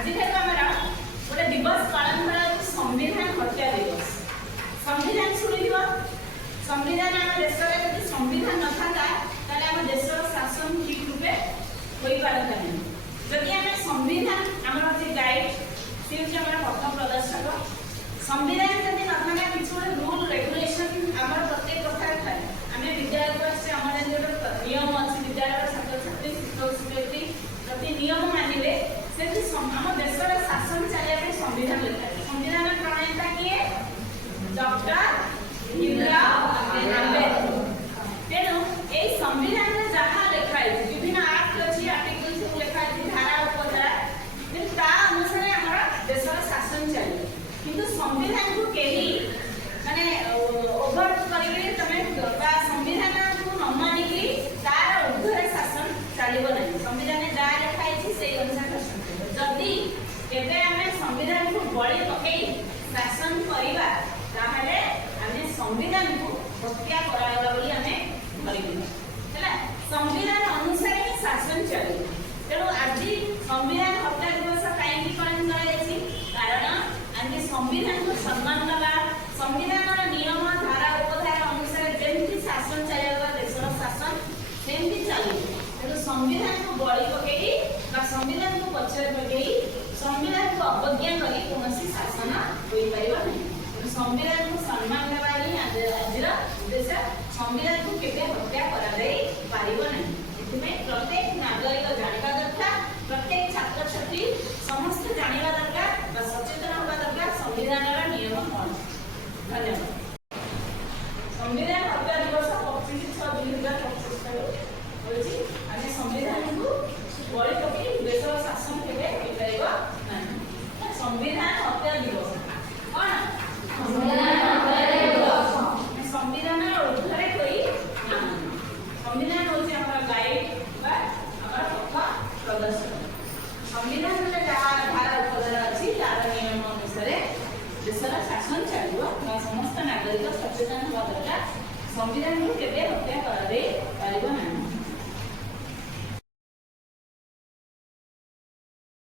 आज आमर गोटे दिवस पालन कर संविधान हत्या दिवस। संविधान शुणी संविधान आम देश में संविधान न था आम देश शासन ठीक रूपे हो पारता नहीं। जदि आम संविधान आम गाइड सी पथ प्रदर्शक संविधान जब न था कि गोटे रूल रेगुलेशन आम प्रत्येक कथा था आम विद्यालय को आसे आम नियम अच्छी विद्यालय छात्र छात्री शिक्षक शिक्षयित्री प्रति नियम मानिले से आम देश शासन चलिए संविधान लिखा है। संविधान प्रणेता किए डॉक्टर भीमराव आंबेडकर। तेणु ये संविधान में जहाँ लिखाई विभिन्न एक्ट अच्छी आर्टिकल सब लिखाई धारा उपधारा ता अनुसार आम देश शासन चलिए किंतु संविधान को कहीं माने ओभर करके तमे संविधान को न मानिकी तार ऊर्ध्वर शासन चलिबो नहीं। संविधान में जहाँ लिखाई से अनुसार शासन जदि केबे आमे संविधान को बळी पकई शासन करिबा ताहले आमे संविधान को हत्या करागला बोली आमे धरिबो हैला। संविधान अनुसार ही शासन चले। तेणु आज संविधान हत्या दिवस कहीं पालन कराई कारण आज संविधान को सम्मान दबा संविधान नियम धारा उपधारा अनुसार जमी शासन चलेगा देशर शासन सेमती चलिए। तेणु संविधान को बड़ी पकई संविधान को पछरे पकई संविधान को अवज्ञा करी कौन शासन हो पार नहीं। संविधान को सम्मान देवा ही आज उद्देश्य संविधान को केवे हत्या करा नहीं। प्रत्येक नागरिक जानवा दरकार प्रत्येक छात्र छात्री समस्त जानवा दरकार सचेतन होगा दरकार संविधान नियम कौन। धन्यवाद। संविधान हत्या दिवस 25/6/2025 आम संविधान को बड़ी पकई देश शासन केवे हो पार नहीं। संविधान हत्या दिवस कौन संविधान ऊर्ध्वर कोई संविधान हूँ गाइड पथ प्रदर्शक। संविधान में जहाँ धारा उपधारा अच्छी तार नियम अनुसार देशर शासन चलो समस्त नागरिक सचेतन होगा दरकार संविधान को केवे हत्या कर नहीं।